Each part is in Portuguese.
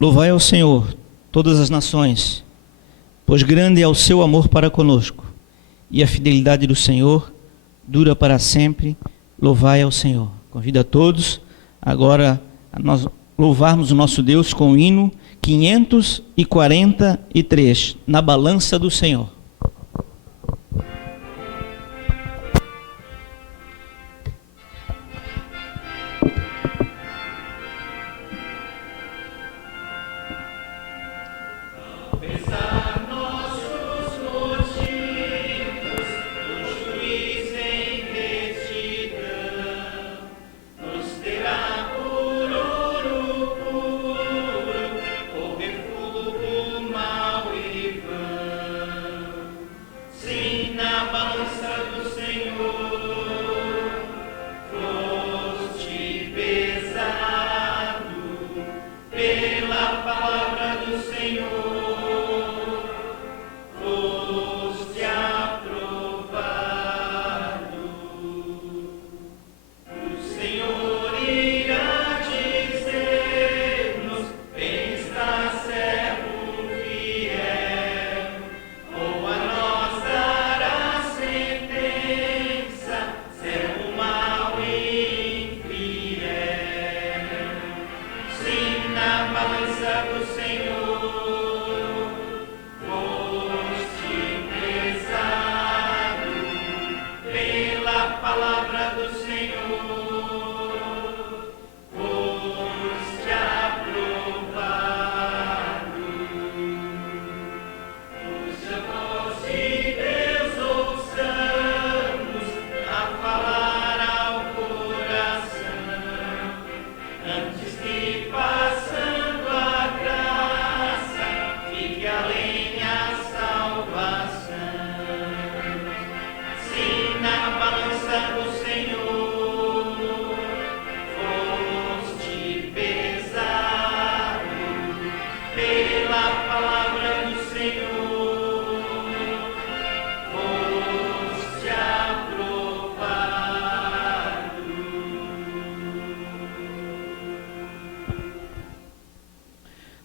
Louvai ao Senhor, todas as nações, pois grande é o seu amor para conosco, e a fidelidade do Senhor dura para sempre. Louvai ao Senhor. Convido a todos agora a nós louvarmos o nosso Deus com o hino 543, na balança do Senhor.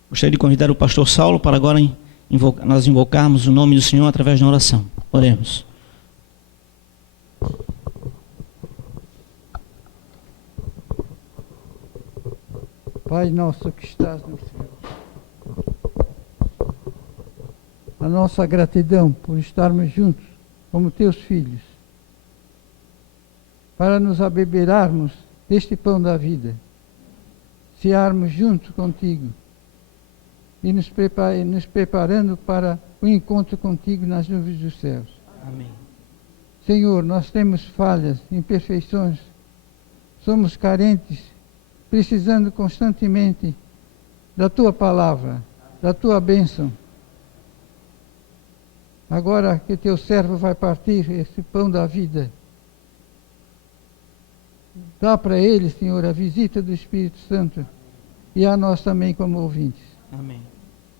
Gostaria de convidar o pastor Saulo para agora nós invocarmos o nome do Senhor através da oração. Oremos. Pai nosso que estás no céu, a nossa gratidão por estarmos juntos como teus filhos, para nos abeberarmos deste pão da vida, cearmos junto contigo, e nos preparando para o encontro contigo nas nuvens dos céus. Amém. Senhor, nós temos falhas, imperfeições, somos carentes, precisando constantemente da Tua palavra, da Tua bênção. Agora que Teu servo vai partir esse pão da vida, dá para ele, Senhor, a visita do Espírito Santo e a nós também como ouvintes. Amém.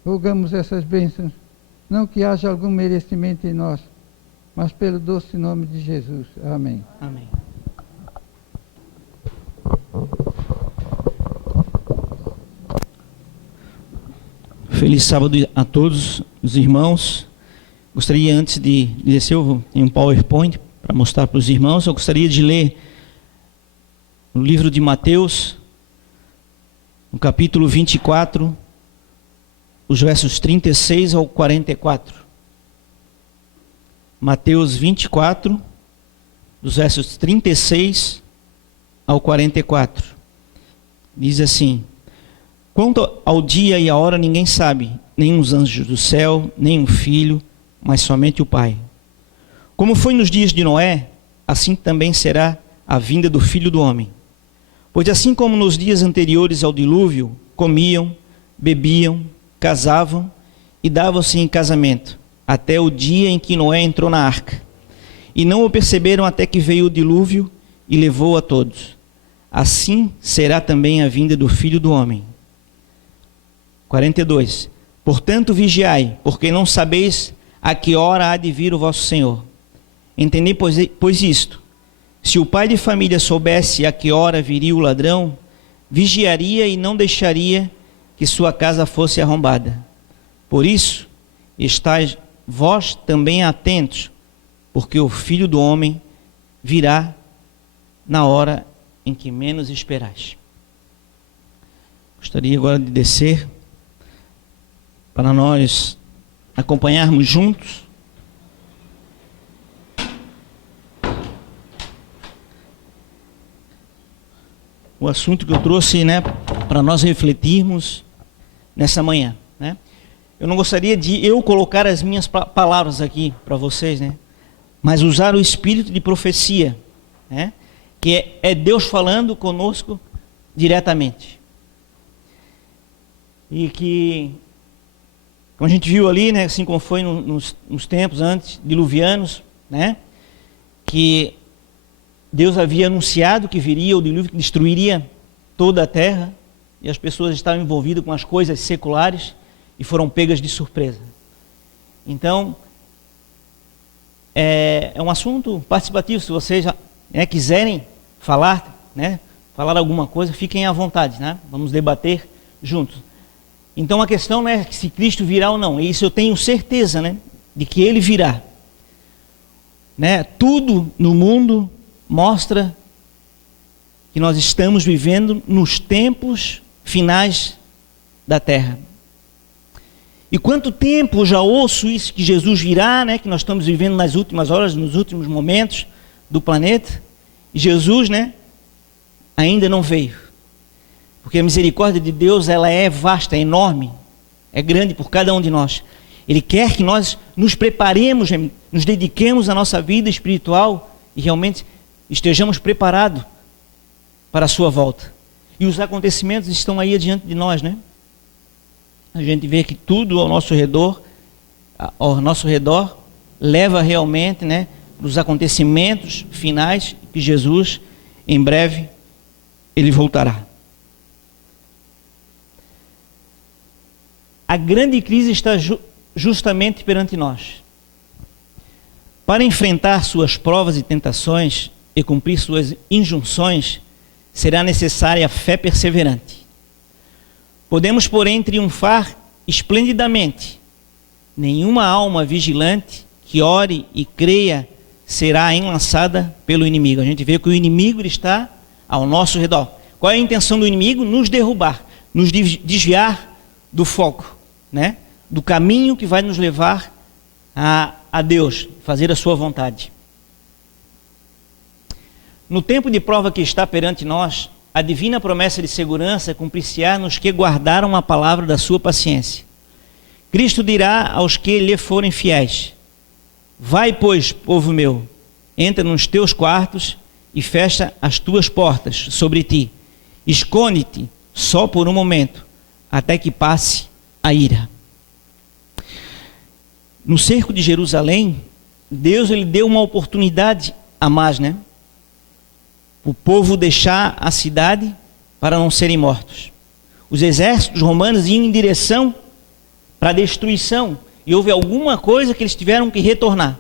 Rogamos essas bênçãos, não que haja algum merecimento em nós, mas pelo doce nome de Jesus. Amém. Amém. Feliz sábado a todos os irmãos. Gostaria, antes de descer, eu tenho um PowerPoint para mostrar para os irmãos. Eu gostaria de ler o livro de Mateus, no capítulo 24, os versos 36 ao 44. Mateus 24, dos versos 36 ao 44. Diz assim: quanto ao dia e a hora ninguém sabe, nem os anjos do céu, nem o Filho, mas somente o Pai. Como foi nos dias de Noé, assim também será a vinda do Filho do Homem. Pois assim como nos dias anteriores ao dilúvio, comiam, bebiam, casavam e davam-se em casamento, até o dia em que Noé entrou na arca. E não o perceberam até que veio o dilúvio e levou a todos. Assim será também a vinda do Filho do Homem. 42. Portanto, vigiai, porque não sabeis a que hora há de vir o vosso Senhor. Entendei, pois isto: se o pai de família soubesse a que hora viria o ladrão, vigiaria e não deixaria que que sua casa fosse arrombada. Por isso, estáis vós também atentos, porque o Filho do Homem virá na hora em que menos esperais. Gostaria agora de descer para nós acompanharmos juntos o assunto que eu trouxe, né, para nós refletirmos nessa manhã, né? Eu não gostaria de eu colocar as minhas palavras aqui para vocês, né, mas usar o espírito de profecia, né, que é Deus falando conosco diretamente. E que, como a gente viu ali, né, assim como foi nos tempos antes diluvianos, né, que Deus havia anunciado que viria o dilúvio que destruiria toda a terra, e as pessoas estavam envolvidas com as coisas seculares e foram pegas de surpresa. Então, é um assunto participativo. Se vocês, né, quiserem falar, né, falar alguma coisa, fiquem à vontade, né? Vamos debater juntos. Então a questão não é se Cristo virá ou não, isso eu tenho certeza, né, de que Ele virá, né? Tudo no mundo mostra que nós estamos vivendo nos tempos finais da terra. E quanto tempo eu já ouço isso, que Jesus virá, né, que nós estamos vivendo nas últimas horas, nos últimos momentos do planeta, e Jesus, né, ainda não veio. Porque a misericórdia de Deus, ela é vasta, é enorme, é grande por cada um de nós. Ele quer que nós nos preparemos, nos dediquemos à nossa vida espiritual e realmente estejamos preparados para a sua volta. E os acontecimentos estão aí diante de nós, né? A gente vê que tudo ao nosso redor leva realmente, né, os acontecimentos finais, que Jesus, em breve, Ele voltará. A grande crise está justamente perante nós. Para enfrentar suas provas e tentações e cumprir suas injunções, será necessária a fé perseverante. Podemos, porém, triunfar esplendidamente. Nenhuma alma vigilante que ore e creia será enlaçada pelo inimigo. A gente vê que o inimigo está ao nosso redor. Qual é a intenção do inimigo? Nos derrubar, nos desviar do foco, né? Do caminho que vai nos levar a Deus, fazer a sua vontade. No tempo de prova que está perante nós, a divina promessa de segurança cumprir-se-á nos que guardaram a palavra da sua paciência. Cristo dirá aos que lhe forem fiéis: vai, pois, povo meu, entra nos teus quartos e fecha as tuas portas sobre ti. Esconde-te só por um momento, até que passe a ira. No cerco de Jerusalém, Deus, ele deu uma oportunidade a mais, né? O povo deixar a cidade para não serem mortos. Os exércitos romanos iam em direção para a destruição, e houve alguma coisa que eles tiveram que retornar.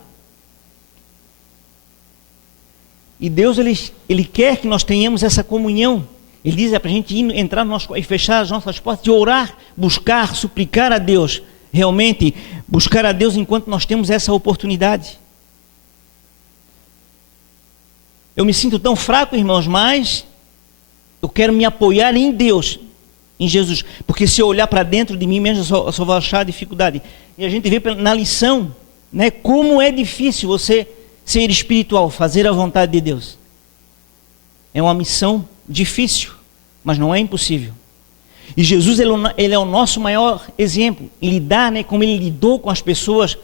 E Deus, ele quer que nós tenhamos essa comunhão. Ele diz para a gente entrar no nosso, e fechar as nossas portas, e orar, buscar, suplicar a Deus. Realmente, buscar a Deus enquanto nós temos essa oportunidade. Eu me sinto tão fraco, irmãos, mas eu quero me apoiar em Deus, em Jesus. Porque se eu olhar para dentro de mim mesmo, eu só vou achar dificuldade. E a gente vê na lição, né, como é difícil você ser espiritual, fazer a vontade de Deus. É uma missão difícil, mas não é impossível. E Jesus, ele é o nosso maior exemplo em lidar, né, como ele lidou com as pessoas,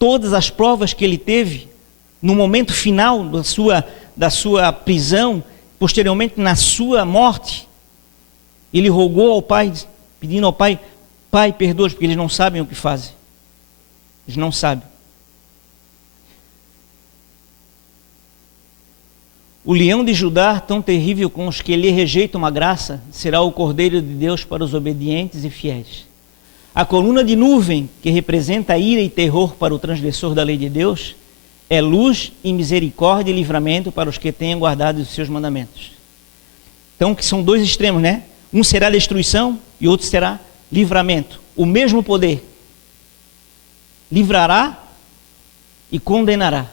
todas as provas que ele teve no momento final da sua prisão, posteriormente na sua morte. Ele rogou ao Pai, pedindo ao Pai: Pai, perdoa-os, porque eles não sabem o que fazem. Eles não sabem. O leão de Judá, tão terrível com os que lhe rejeitam a graça, será o Cordeiro de Deus para os obedientes e fiéis. A coluna de nuvem, que representa a ira e terror para o transgressor da lei de Deus, é luz e misericórdia e livramento para os que tenham guardado os seus mandamentos. Então, que são dois extremos, né? Um será destruição e outro será livramento, o mesmo poder. Livrará e condenará.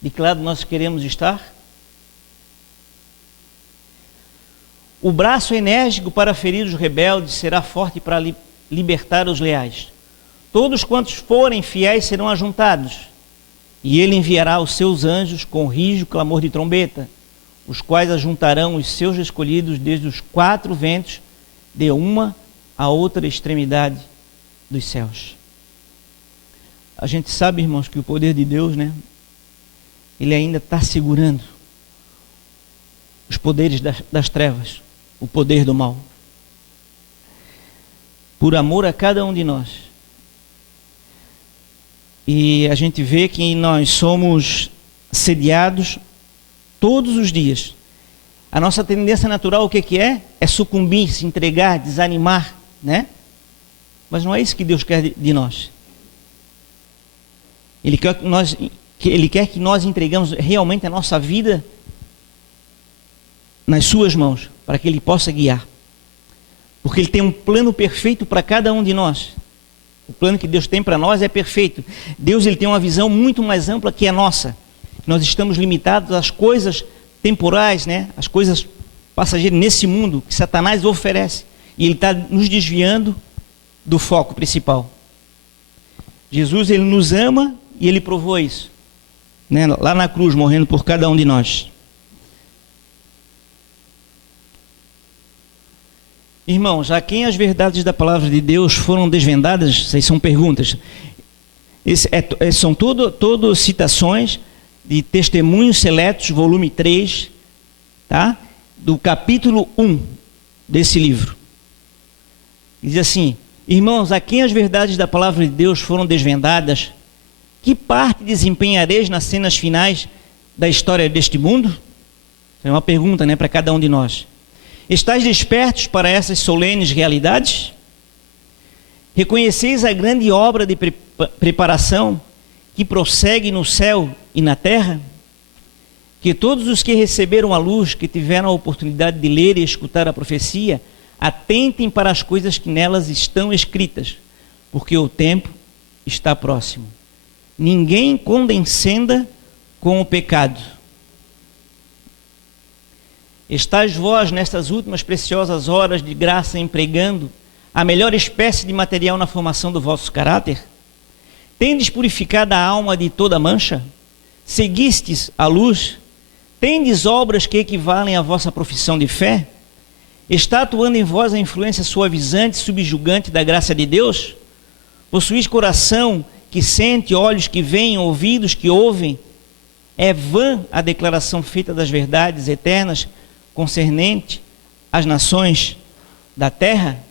De que lado nós queremos estar? O braço enérgico para ferir os rebeldes será forte para libertar os leais. Todos quantos forem fiéis serão ajuntados, e ele enviará os seus anjos com rijo clamor de trombeta, os quais ajuntarão os seus escolhidos desde os 4 ventos, de uma a outra extremidade dos céus. A gente sabe, irmãos, que o poder de Deus, né? Ele ainda está segurando os poderes das trevas, o poder do mal. Por amor a cada um de nós. E a gente vê que nós somos sediados todos os dias. A nossa tendência natural, o que é? É sucumbir, se entregar, desanimar, né? Mas não é isso que Deus quer de nós. Ele quer que nós entregamos realmente a nossa vida nas suas mãos, para que Ele possa guiar. Porque Ele tem um plano perfeito para cada um de nós. O plano que Deus tem para nós é perfeito. Deus, Ele tem uma visão muito mais ampla que a nossa. Nós estamos limitados às coisas temporais, né? As coisas passageiras nesse mundo que Satanás oferece. E Ele está nos desviando do foco principal. Jesus, Ele nos ama e Ele provou isso, né? Lá na cruz, morrendo por cada um de nós. Irmãos, a quem as verdades da palavra de Deus foram desvendadas, essas são perguntas. São tudo citações de Testemunhos Seletos, volume 3, tá? Do capítulo 1 desse livro. Diz assim: irmãos, a quem as verdades da palavra de Deus foram desvendadas, que parte desempenhareis nas cenas finais da história deste mundo? É uma pergunta, né, para cada um de nós. Estais despertos para essas solenes realidades? Reconheceis a grande obra de preparação que prossegue no céu e na terra? Que todos os que receberam a luz, que tiveram a oportunidade de ler e escutar a profecia, atentem para as coisas que nelas estão escritas, porque o tempo está próximo. Ninguém condescenda com o pecado. Estais vós nestas últimas preciosas horas de graça empregando a melhor espécie de material na formação do vosso caráter? Tendes purificado a alma de toda mancha? Seguistes a luz? Tendes obras que equivalem à vossa profissão de fé? Está atuando em vós a influência suavizante e subjugante da graça de Deus? Possuís coração que sente, olhos que veem, ouvidos que ouvem? É vã a declaração feita das verdades eternas concernente às nações da terra?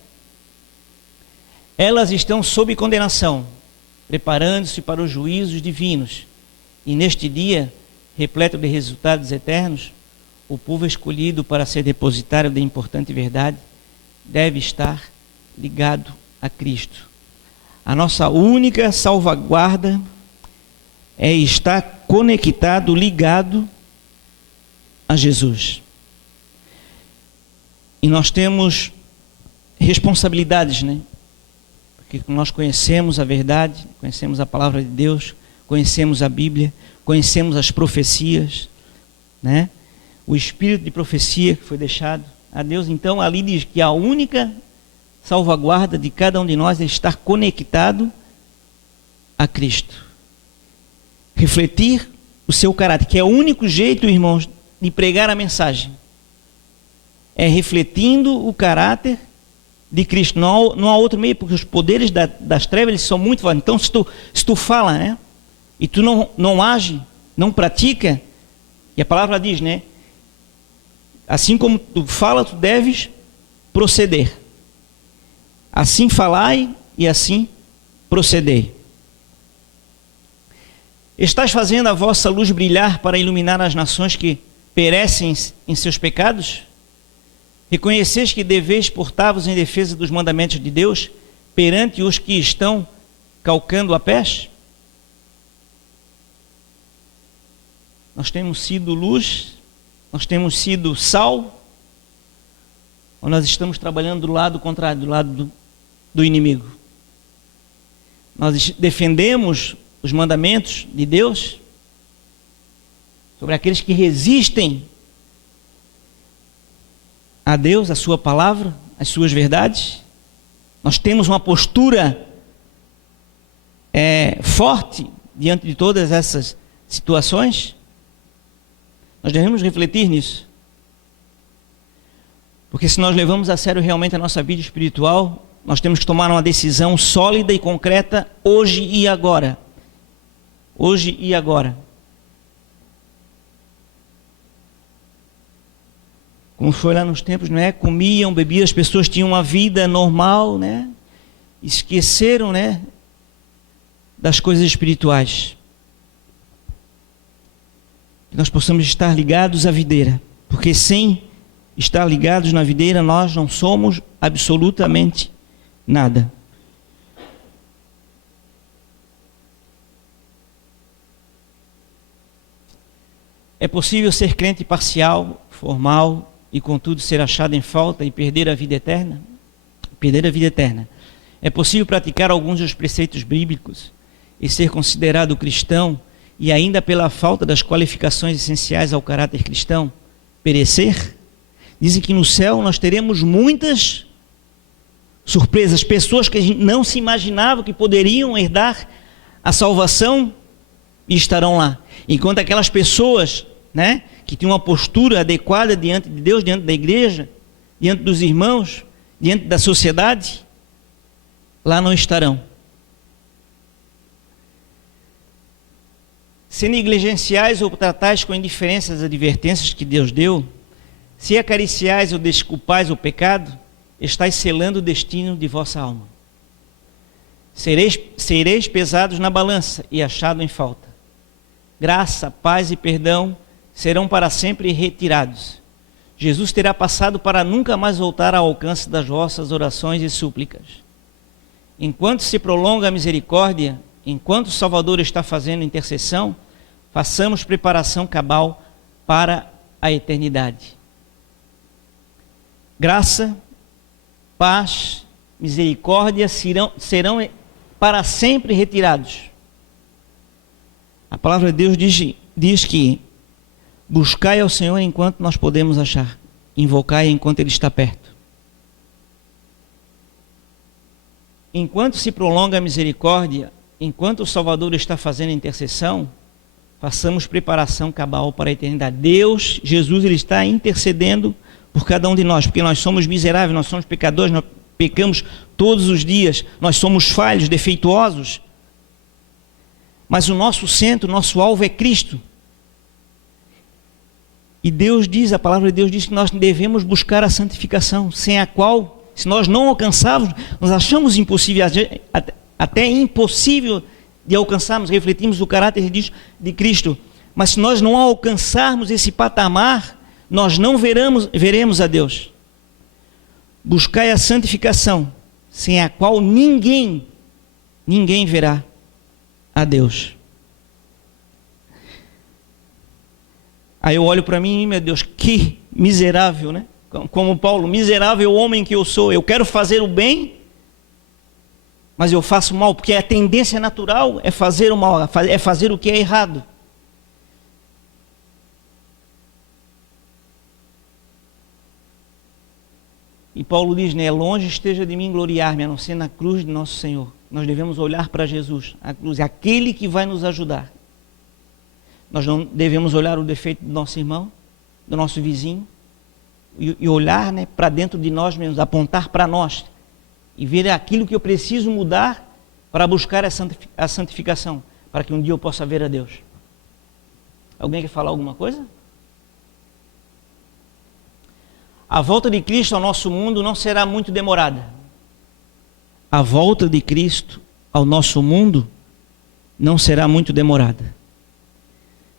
Elas estão sob condenação, preparando-se para os juízos divinos. E neste dia, repleto de resultados eternos, o povo escolhido para ser depositário da importante verdade deve estar ligado a Cristo. A nossa única salvaguarda é estar conectado, ligado a Jesus. E nós temos responsabilidades, né? Porque nós conhecemos a verdade, conhecemos a palavra de Deus, conhecemos a Bíblia, conhecemos as profecias, né? O espírito de profecia que foi deixado a Deus. Então ali diz que a única salvaguarda de cada um de nós é estar conectado a Cristo. Refletir o seu caráter, que é o único jeito, irmãos, de pregar a mensagem. É refletindo o caráter de Cristo. Não há outro meio, porque os poderes das trevas eles são muito fortes. Então, se tu fala, né, e tu não age, não pratica, e a palavra diz, né, assim como tu fala, tu deves proceder. Assim falai e assim procedei. Estás fazendo a vossa luz brilhar para iluminar as nações que perecem em seus pecados? Reconheceis que deveis portar-vos em defesa dos mandamentos de Deus perante os que estão calcando a pés? Nós temos sido luz, nós temos sido sal, ou nós estamos trabalhando do lado contrário, do lado do inimigo? Nós defendemos os mandamentos de Deus sobre aqueles que resistem a Deus, a sua palavra, as suas verdades? Nós temos uma postura forte diante de todas essas situações? Nós devemos refletir nisso. Porque se nós levamos a sério realmente a nossa vida espiritual, nós temos que tomar uma decisão sólida e concreta hoje e agora. Hoje e agora. Como foi lá nos tempos, não é? Comiam, bebiam, as pessoas tinham uma vida normal, né? Esqueceram, né, das coisas espirituais. Que nós possamos estar ligados à videira, porque sem estar ligados na videira nós não somos absolutamente nada. É possível ser crente parcial, formal e contudo ser achado em falta e perder a vida eterna? Perder a vida eterna. É possível praticar alguns dos preceitos bíblicos e ser considerado cristão e ainda pela falta das qualificações essenciais ao caráter cristão, perecer? Dizem que no céu nós teremos muitas surpresas, pessoas que a gente não se imaginava que poderiam herdar a salvação e estarão lá. Enquanto aquelas pessoas, né, que tinham uma postura adequada diante de Deus, diante da igreja, diante dos irmãos, diante da sociedade, lá não estarão. Se negligenciais ou tratais com indiferença as advertências que Deus deu, se acariciais ou desculpais o pecado, estáis selando o destino de vossa alma. Sereis pesados na balança e achado em falta. Graça, paz e perdão serão para sempre retirados. Jesus terá passado para nunca mais voltar ao alcance das vossas orações e súplicas. Enquanto se prolonga a misericórdia, enquanto o Salvador está fazendo intercessão, façamos preparação cabal para a eternidade. Graça, paz, misericórdia serão para sempre retirados. A palavra de Deus diz que buscai ao Senhor enquanto nós podemos achar, invocai enquanto Ele está perto. Enquanto se prolonga a misericórdia, enquanto o Salvador está fazendo intercessão, façamos preparação cabal para a eternidade. Deus, Jesus, Ele está intercedendo por cada um de nós, porque nós somos miseráveis, nós somos pecadores, nós pecamos todos os dias, nós somos falhos, defeituosos, mas o nosso centro, o nosso alvo é Cristo. E Deus diz, a palavra de Deus diz que nós devemos buscar a santificação, sem a qual, se nós não alcançarmos, nós achamos impossível, até impossível de alcançarmos, refletimos o caráter de Cristo, mas se nós não alcançarmos esse patamar, nós não veremos a Deus. Buscai a santificação, sem a qual ninguém verá a Deus. Aí eu olho para mim, meu Deus, que miserável, né? Como Paulo, miserável homem que eu sou. Eu quero fazer o bem, mas eu faço o mal, porque a tendência natural é fazer o mal, é fazer o que é errado. E Paulo diz, né, longe esteja de mim gloriar-me, a não ser na cruz de nosso Senhor. Nós devemos olhar para Jesus, a cruz, é aquele que vai nos ajudar. Nós não devemos olhar o defeito do nosso irmão, do nosso vizinho, e olhar, né, para dentro de nós mesmos, apontar para nós, e ver aquilo que eu preciso mudar para buscar a santificação, para que um dia eu possa ver a Deus. Alguém quer falar alguma coisa? A volta de Cristo ao nosso mundo não será muito demorada. A volta de Cristo ao nosso mundo não será muito demorada.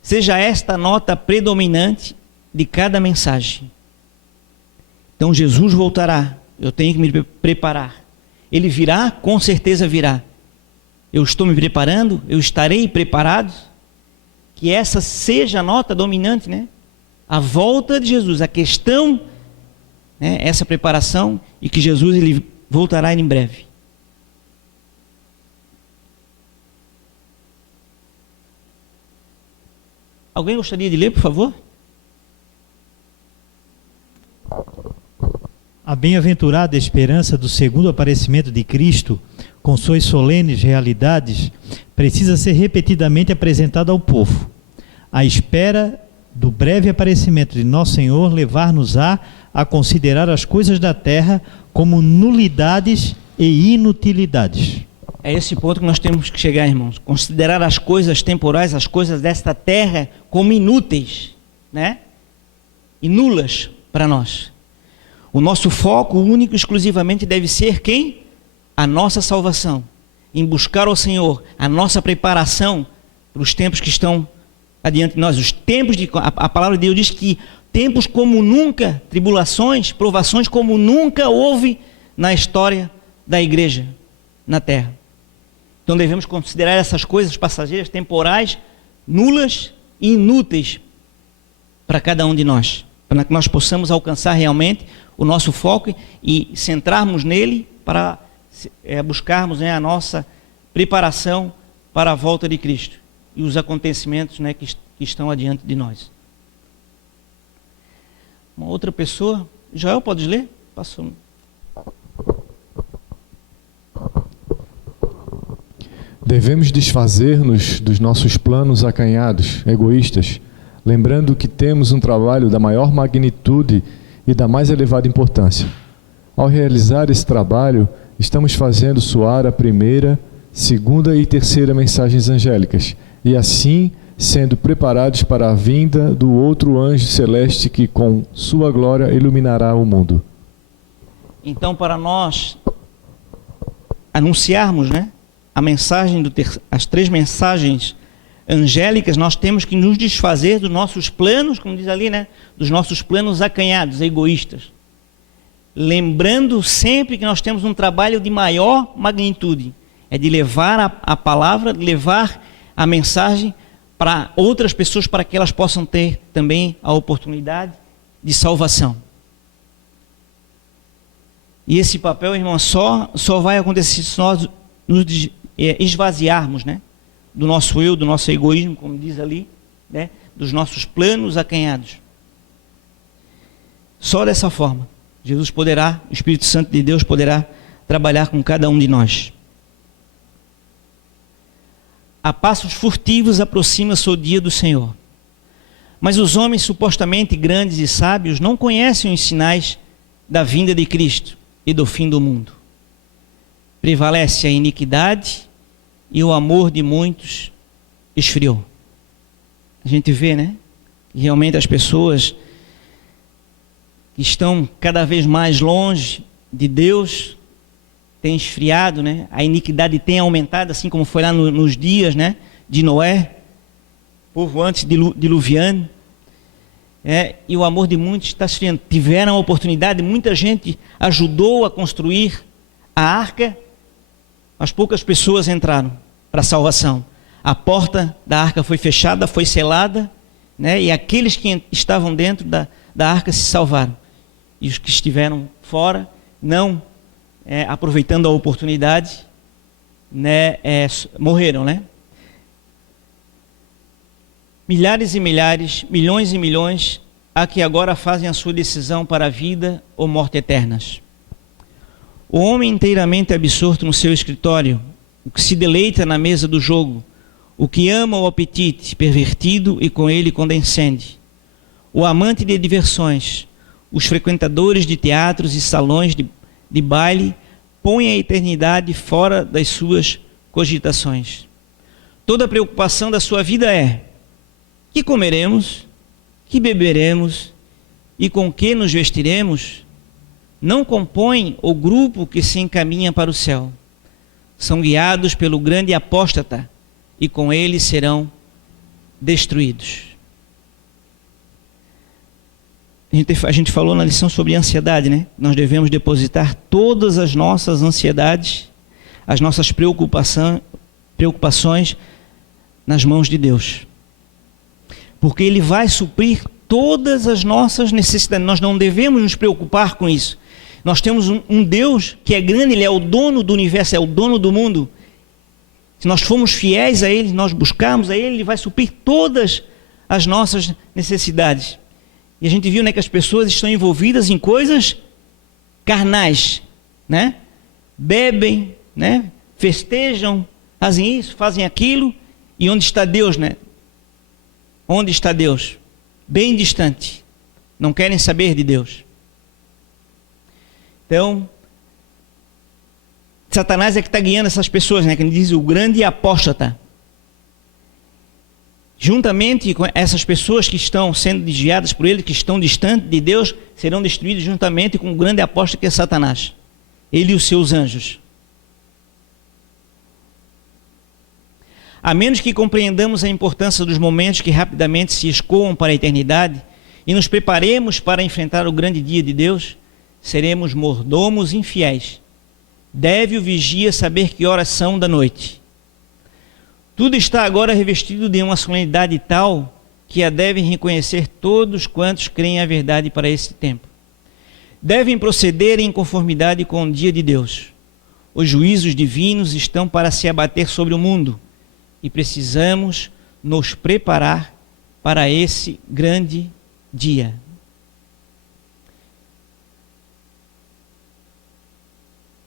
Seja esta a nota predominante de cada mensagem. Então Jesus voltará, eu tenho que me preparar. Ele virá, com certeza virá. Eu estou me preparando, eu estarei preparado. Que essa seja a nota dominante, né? A volta de Jesus, a questão né, essa preparação e que Jesus ele voltará em breve. Alguém gostaria de ler, por favor? A bem-aventurada esperança do segundo aparecimento de Cristo, com suas solenes realidades, precisa ser repetidamente apresentada ao povo. A espera do breve aparecimento de Nosso Senhor levar-nos-á a considerar as coisas da terra como nulidades e inutilidades. É esse ponto que nós temos que chegar, irmãos. Considerar as coisas temporais, as coisas desta terra, como inúteis, né? E nulas para nós. O nosso foco único e exclusivamente deve ser quem? A nossa salvação. Em buscar ao Senhor, a nossa preparação para os tempos que estão adiante de nós. Os tempos de... A palavra de Deus diz que tempos como nunca, tribulações, provações como nunca houve na história da igreja na terra. Então devemos considerar essas coisas passageiras, temporais, nulas e inúteis para cada um de nós, para que nós possamos alcançar realmente o nosso foco e centrarmos nele para buscarmos, né, a nossa preparação para a volta de Cristo e os acontecimentos, né, que estão adiante de nós. Uma outra pessoa, Joel, pode ler? Passou. Devemos desfazer-nos dos nossos planos acanhados, egoístas, lembrando que temos um trabalho da maior magnitude e da mais elevada importância. Ao realizar esse trabalho, estamos fazendo soar a primeira, segunda e terceira mensagens angélicas, e assim sendo preparados para a vinda do outro anjo celeste que com sua glória iluminará o mundo. Então, para nós anunciarmos, né, a mensagem as três mensagens angélicas, nós temos que nos desfazer dos nossos planos, como diz ali, né, dos nossos planos acanhados, egoístas. Lembrando sempre que nós temos um trabalho de maior magnitude, é de levar a palavra, de levar a mensagem para outras pessoas, para que elas possam ter também a oportunidade de salvação. E esse papel, irmão, só vai acontecer se nós nos esvaziarmos, né, do nosso eu, do nosso egoísmo, como diz ali, né, dos nossos planos acanhados. Só dessa forma, Jesus poderá, o Espírito Santo de Deus poderá trabalhar com cada um de nós. A passos furtivos aproxima-se o dia do Senhor. Mas os homens supostamente grandes e sábios não conhecem os sinais da vinda de Cristo e do fim do mundo. Prevalece a iniquidade e o amor de muitos esfriou. A gente vê, né, que realmente as pessoas que estão cada vez mais longe de Deus têm esfriado, né? A iniquidade tem aumentado, assim como foi lá nos dias, né, de Noé, povo antes diluviano. E o amor de muitos está esfriando. Tiveram a oportunidade, muita gente ajudou a construir a arca, mas poucas pessoas entraram para a salvação. A porta da arca foi fechada, foi selada, né? E aqueles que estavam dentro da arca se salvaram. E os que estiveram fora, não aproveitando a oportunidade, né, morreram, né? Milhares e milhares, milhões e milhões, há que agora fazem a sua decisão para a vida ou morte eternas. O homem inteiramente absorto no seu escritório, o que se deleita na mesa do jogo, o que ama o apetite pervertido e com ele condescende, o amante de diversões, os frequentadores de teatros e salões de baile, põem a eternidade fora das suas cogitações. Toda a preocupação da sua vida é: que comeremos, que beberemos e com que nos vestiremos? Não compõem o grupo que se encaminha para o céu. São guiados pelo grande apóstata e com ele serão destruídos. A gente falou na lição sobre ansiedade, né? Nós devemos depositar todas as nossas ansiedades, as nossas preocupações nas mãos de Deus. Porque Ele vai suprir todas as nossas necessidades. Nós não devemos nos preocupar com isso. Nós temos um Deus que é grande, Ele é o dono do universo, é o dono do mundo. Se nós formos fiéis a Ele, nós buscarmos a Ele, Ele vai suprir todas as nossas necessidades. E a gente viu, né, que as pessoas estão envolvidas em coisas carnais, né? Bebem, né? Festejam, fazem isso, fazem aquilo. E onde está Deus, né? Onde está Deus? Bem distante. Não querem saber de Deus. Então, Satanás é que está guiando essas pessoas, né? Que ele diz o grande apóstata. Juntamente com essas pessoas que estão sendo desviadas por ele, que estão distantes de Deus, serão destruídas juntamente com o grande apóstata que é Satanás. Ele e os seus anjos. A menos que compreendamos a importância dos momentos que rapidamente se escoam para a eternidade e nos preparemos para enfrentar o grande dia de Deus, seremos mordomos infiéis. Deve o vigia saber que horas são da noite. Tudo está agora revestido de uma solenidade tal que a devem reconhecer todos quantos creem a verdade para esse tempo. Devem proceder em conformidade com o dia de Deus. Os juízos divinos estão para se abater sobre o mundo e precisamos nos preparar para esse grande dia.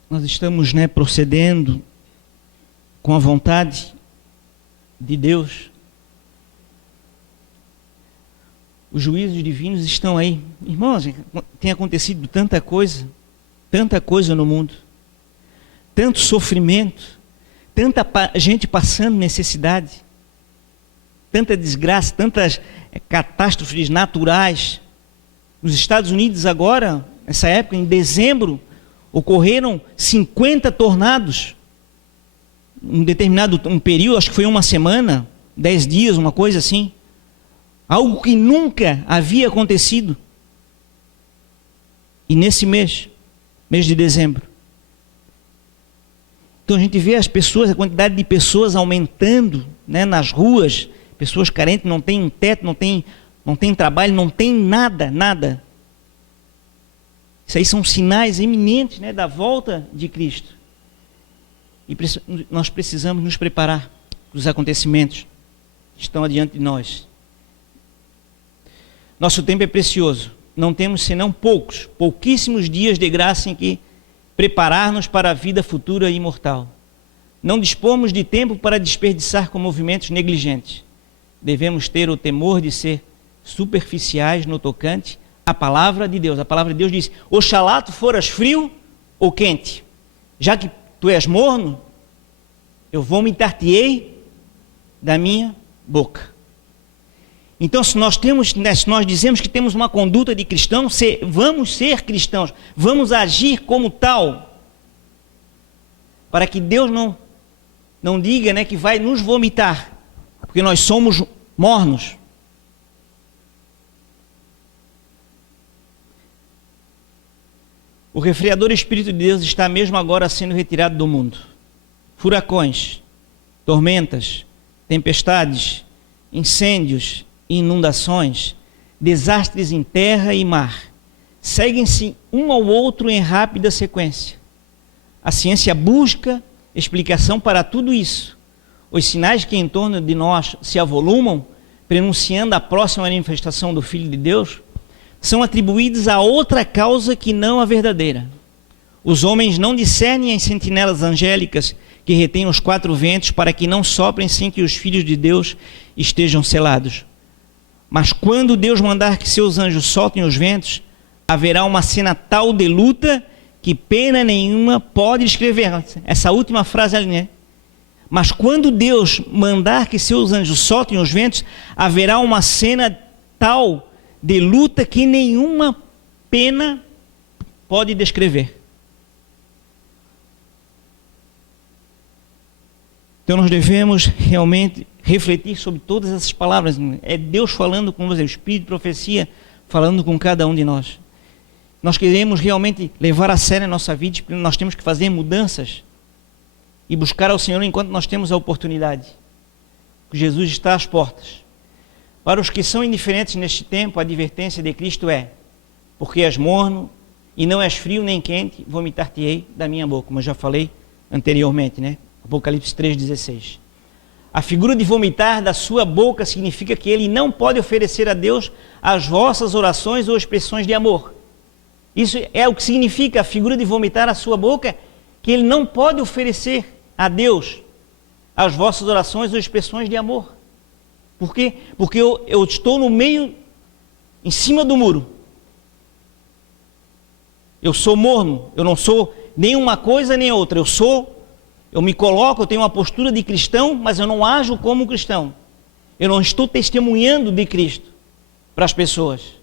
Nós estamos, né, procedendo com a vontade de Deus. Os juízos divinos estão aí. Irmãos, tem acontecido tanta coisa no mundo, tanto sofrimento, tanta gente passando necessidade, tanta desgraça, tantas catástrofes naturais. Nos Estados Unidos agora, nessa época, em dezembro, ocorreram 50 tornados. Um determinado período, acho que foi uma semana, 10 dias, uma coisa assim. Algo que nunca havia acontecido. E nesse mês de dezembro. Então a gente vê as pessoas, a quantidade de pessoas aumentando, né, nas ruas, pessoas carentes, não tem um teto, não tem trabalho, não tem nada. Isso aí são sinais eminentes, né, da volta de Cristo. E nós precisamos nos preparar para os acontecimentos que estão adiante de nós. Nosso tempo é precioso. Não temos senão pouquíssimos dias de graça em que preparar-nos para a vida futura e imortal. Não dispomos de tempo para desperdiçar com movimentos negligentes. Devemos ter o temor de ser superficiais no tocante à palavra de Deus. A palavra de Deus diz: oxalá tu foras frio ou quente, já que tu és morno, eu vomitar-te-ei da minha boca. Então, se nós dizemos que temos uma conduta de cristão, vamos ser cristãos, vamos agir como tal, para que Deus não diga, né, que vai nos vomitar, porque nós somos mornos. O refriador Espírito de Deus está mesmo agora sendo retirado do mundo. Furacões, tormentas, tempestades, incêndios, inundações, desastres em terra e mar, seguem-se um ao outro em rápida sequência. A ciência busca explicação para tudo isso. Os sinais que em torno de nós se avolumam, prenunciando a próxima manifestação do Filho de Deus, são atribuídos a outra causa que não a verdadeira. Os homens não discernem as sentinelas angélicas que retêm os 4 ventos para que não soprem sem que os filhos de Deus estejam selados. Mas quando Deus mandar que seus anjos soltem os ventos, haverá uma cena tal de luta que pena nenhuma pode descrever. Essa última frase ali, né? Mas quando Deus mandar que seus anjos soltem os ventos, haverá uma cena tal de luta que nenhuma pena pode descrever. Então nós devemos realmente refletir sobre todas essas palavras. É Deus falando com você, o Espírito de profecia falando com cada um de nós. Nós queremos realmente levar a sério a nossa vida, porque nós temos que fazer mudanças e buscar ao Senhor enquanto nós temos a oportunidade. Jesus está às portas. Para os que são indiferentes neste tempo, a advertência de Cristo é: porque és morno e não és frio nem quente, vomitar-te-ei da minha boca, como eu já falei anteriormente, né? Apocalipse 3,16. A figura de vomitar da sua boca significa que ele não pode oferecer a Deus as vossas orações ou expressões de amor. Isso é o que significa a figura de vomitar a sua boca, que ele não pode oferecer a Deus as vossas orações ou expressões de amor. Por quê? Porque eu estou no meio, em cima do muro. Eu sou morno, eu não sou nem uma coisa nem outra. Eu me coloco, eu tenho uma postura de cristão, mas eu não ajo como cristão. Eu não estou testemunhando de Cristo para as pessoas.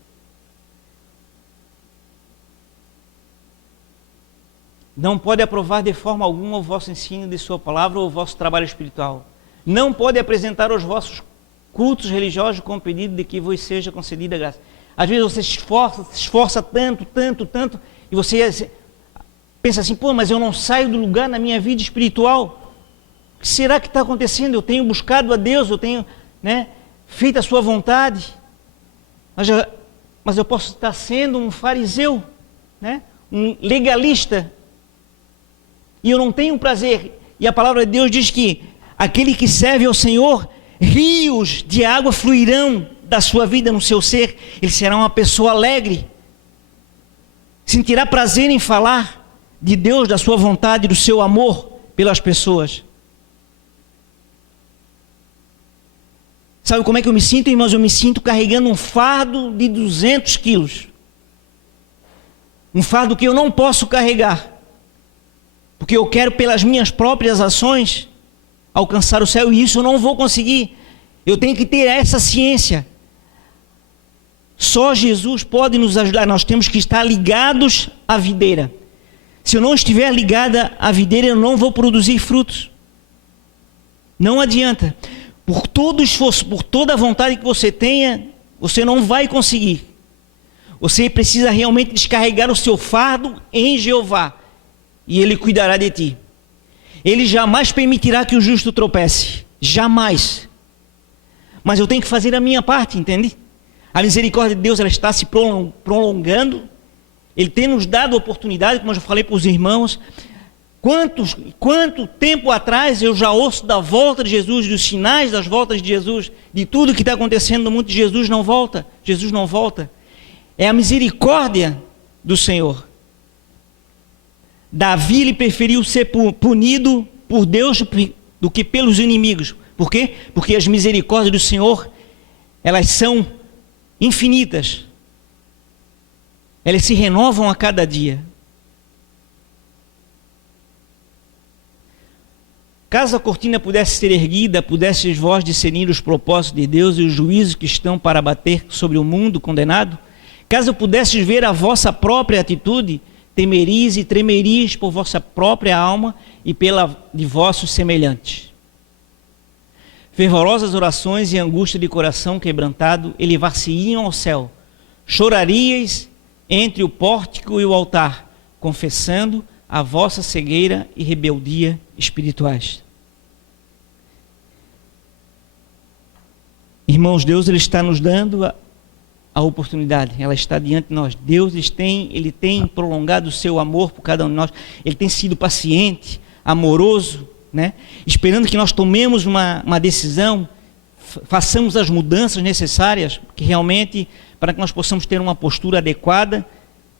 Não pode aprovar de forma alguma o vosso ensino de sua palavra ou o vosso trabalho espiritual. Não pode apresentar os vossos cultos religiosos com o pedido de que vos seja concedida a graça. Às vezes você se esforça tanto, e você pensa assim: pô, mas eu não saio do lugar na minha vida espiritual. O que será que está acontecendo? Eu tenho buscado a Deus, eu tenho, né, feito a sua vontade, mas eu posso estar sendo um fariseu, né, um legalista, e eu não tenho prazer. E a palavra de Deus diz que aquele que serve ao Senhor, rios de água fluirão da sua vida no seu ser. Ele será uma pessoa alegre, sentirá prazer em falar de Deus, da sua vontade, do seu amor pelas pessoas. Sabe como é que eu me sinto, irmãos? Eu me sinto carregando um fardo de 200 quilos. Um fardo que eu não posso carregar, porque eu quero, pelas minhas próprias ações, alcançar o céu, e isso eu não vou conseguir. Eu tenho que ter essa ciência. Só Jesus pode nos ajudar. Nós temos que estar ligados à videira. Se eu não estiver ligada à videira, eu não vou produzir frutos. Não adianta. Por todo esforço, por toda a vontade que você tenha, você não vai conseguir. Você precisa realmente descarregar o seu fardo em Jeová, e Ele cuidará de ti. Ele jamais permitirá que o justo tropece. Jamais. Mas eu tenho que fazer a minha parte, entende? A misericórdia de Deus, ela está se prolongando. Ele tem nos dado a oportunidade, como eu já falei para os irmãos. Quanto tempo atrás eu já ouço da volta de Jesus, dos sinais das voltas de Jesus, de tudo que está acontecendo no mundo. Jesus não volta. Jesus não volta. É a misericórdia do Senhor. Davi, ele preferiu ser punido por Deus do que pelos inimigos. Por quê? Porque as misericórdias do Senhor, elas são infinitas. Elas se renovam a cada dia. Caso a cortina pudesse ser erguida, pudesseis vós discernir os propósitos de Deus e os juízos que estão para bater sobre o mundo condenado, caso pudesseis ver a vossa própria atitude, temeris e tremeris por vossa própria alma e pela de vossos semelhantes. Fervorosas orações e angústia de coração quebrantado elevar-se-iam ao céu. Choraríeis entre o pórtico e o altar, confessando a vossa cegueira e rebeldia espirituais. Irmãos, Deus, Ele está nos dando a oportunidade, ela está diante de nós. Deus Ele tem prolongado o seu amor por cada um de nós. Ele tem sido paciente, amoroso, né? Esperando que nós tomemos uma decisão, façamos as mudanças necessárias, que realmente, para que nós possamos ter uma postura adequada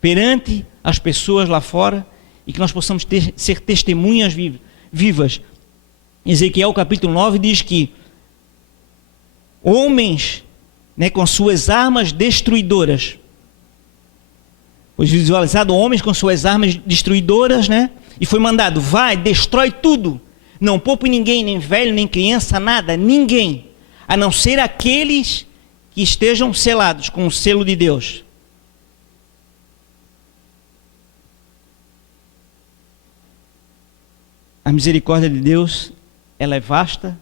perante as pessoas lá fora, e que nós possamos ser testemunhas vivas. Ezequiel capítulo 9 diz que homens, né, com suas armas destruidoras, foi visualizado homens com suas armas destruidoras, né, e foi mandado: vai, destrói tudo, não poupe ninguém, nem velho, nem criança, nada, ninguém, a não ser aqueles que estejam selados com o selo de Deus. A misericórdia de Deus, ela é vasta,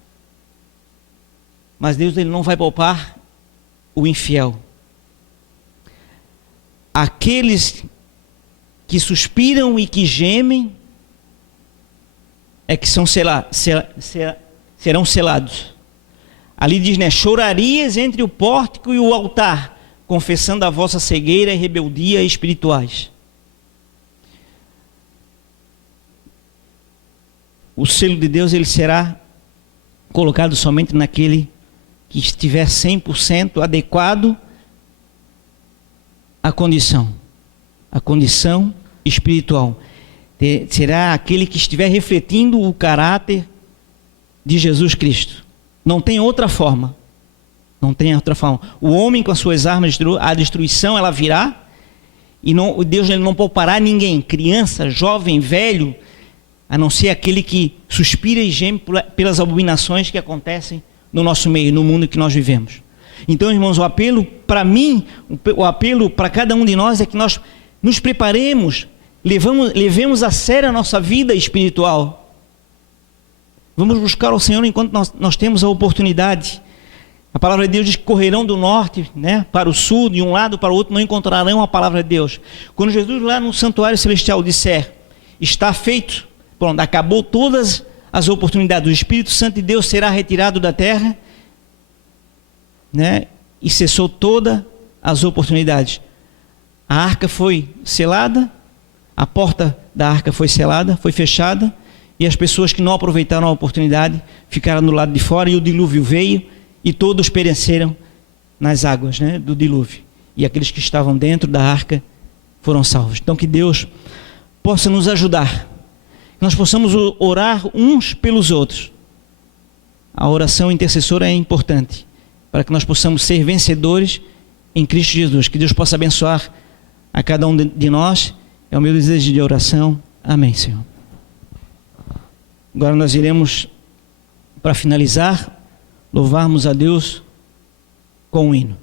mas Deus, Ele não vai poupar o infiel. Aqueles que suspiram e que gemem é que serão selados. Ali diz, né? Chorarias entre o pórtico e o altar, confessando a vossa cegueira e rebeldia espirituais. O selo de Deus, ele será colocado somente naquele que estiver 100% adequado à condição espiritual. Será aquele que estiver refletindo o caráter de Jesus Cristo. Não tem outra forma. Não tem outra forma. O homem com as suas armas, a destruição, ela virá, e Deus ele não poupará ninguém, criança, jovem, velho, a não ser aquele que suspira e geme pelas abominações que acontecem no nosso meio, no mundo que nós vivemos. Então, irmãos, o apelo para mim, o apelo para cada um de nós é que nós nos preparemos, levemos a sério a nossa vida espiritual. Vamos buscar o Senhor enquanto nós temos a oportunidade. A palavra de Deus diz que correrão do norte, né, para o sul, de um lado para o outro, não encontrarão a palavra de Deus. Quando Jesus lá no santuário celestial disser, está feito, pronto, acabou todas as oportunidades, o Espírito Santo de Deus será retirado da terra, né, e cessou todas as oportunidades. A arca foi selada, a porta da arca foi selada, foi fechada, e as pessoas que não aproveitaram a oportunidade ficaram do lado de fora, e o dilúvio veio, e todos pereceram nas águas, né, do dilúvio. E aqueles que estavam dentro da arca foram salvos. Então que Deus possa nos ajudar, que nós possamos orar uns pelos outros. A oração intercessora é importante, para que nós possamos ser vencedores em Cristo Jesus. Que Deus possa abençoar a cada um de nós. É o meu desejo de oração. Amém, Senhor. Agora nós iremos, para finalizar, louvarmos a Deus com um hino.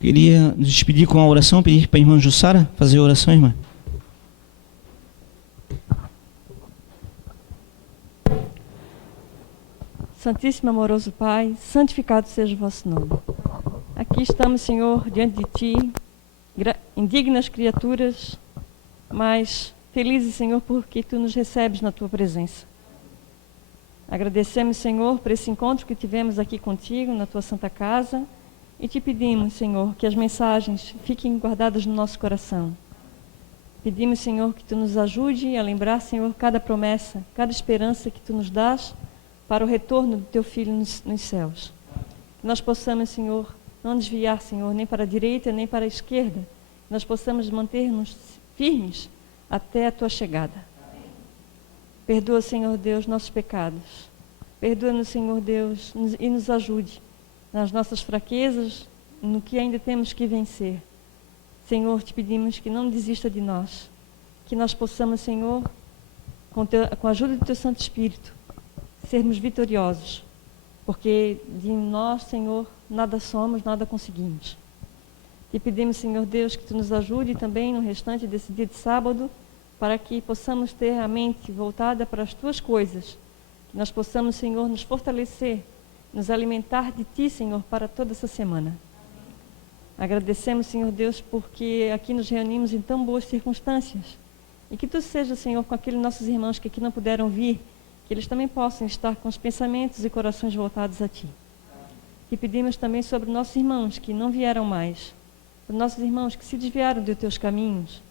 Queria nos despedir com a oração, pedir para a irmã Jussara fazer a oração, irmã. Santíssimo amoroso Pai, santificado seja o vosso nome. Aqui estamos, Senhor, diante de Ti, indignas criaturas, mas felizes, Senhor, porque Tu nos recebes na Tua presença. Agradecemos, Senhor, por esse encontro que tivemos aqui contigo, na Tua Santa Casa, e Te pedimos, Senhor, que as mensagens fiquem guardadas no nosso coração. Pedimos, Senhor, que Tu nos ajude a lembrar, Senhor, cada promessa, cada esperança que Tu nos dás para o retorno do Teu Filho nos céus. Que nós possamos, Senhor, não desviar, Senhor, nem para a direita, nem para a esquerda. Que nós possamos manter-nos firmes até a Tua chegada. Perdoa, Senhor Deus, nossos pecados. Perdoa-nos, Senhor Deus, e nos ajude nas nossas fraquezas, no que ainda temos que vencer. Senhor, Te pedimos que não desista de nós. Que nós possamos, Senhor, com a ajuda do Teu Santo Espírito, sermos vitoriosos. Porque de nós, Senhor, nada somos, nada conseguimos. Te pedimos, Senhor Deus, que Tu nos ajude também no restante desse dia de sábado, para que possamos ter a mente voltada para as Tuas coisas. Que nós possamos, Senhor, nos fortalecer, nos alimentar de Ti, Senhor, para toda essa semana. Agradecemos, Senhor Deus, porque aqui nos reunimos em tão boas circunstâncias. E que Tu seja, Senhor, com aqueles nossos irmãos que aqui não puderam vir, que eles também possam estar com os pensamentos e corações voltados a Ti. E pedimos também sobre nossos irmãos que não vieram mais, os nossos irmãos que se desviaram dos Teus caminhos.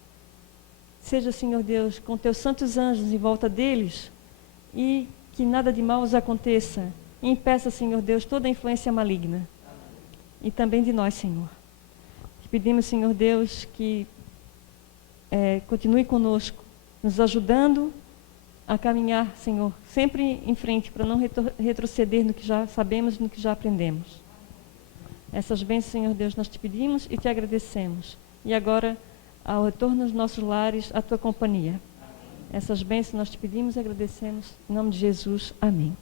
Seja, Senhor Deus, com Teus santos anjos em volta deles e que nada de mal os aconteça. E impeça, Senhor Deus, toda a influência maligna. E também de nós, Senhor. Te pedimos, Senhor Deus, que continue conosco, nos ajudando a caminhar, Senhor, sempre em frente, para não retroceder no que já sabemos, no que já aprendemos. Essas bênçãos, Senhor Deus, nós Te pedimos e Te agradecemos. E agora, ao retorno aos nossos lares, a Tua companhia. Essas bênçãos nós Te pedimos e agradecemos. Em nome de Jesus. Amém.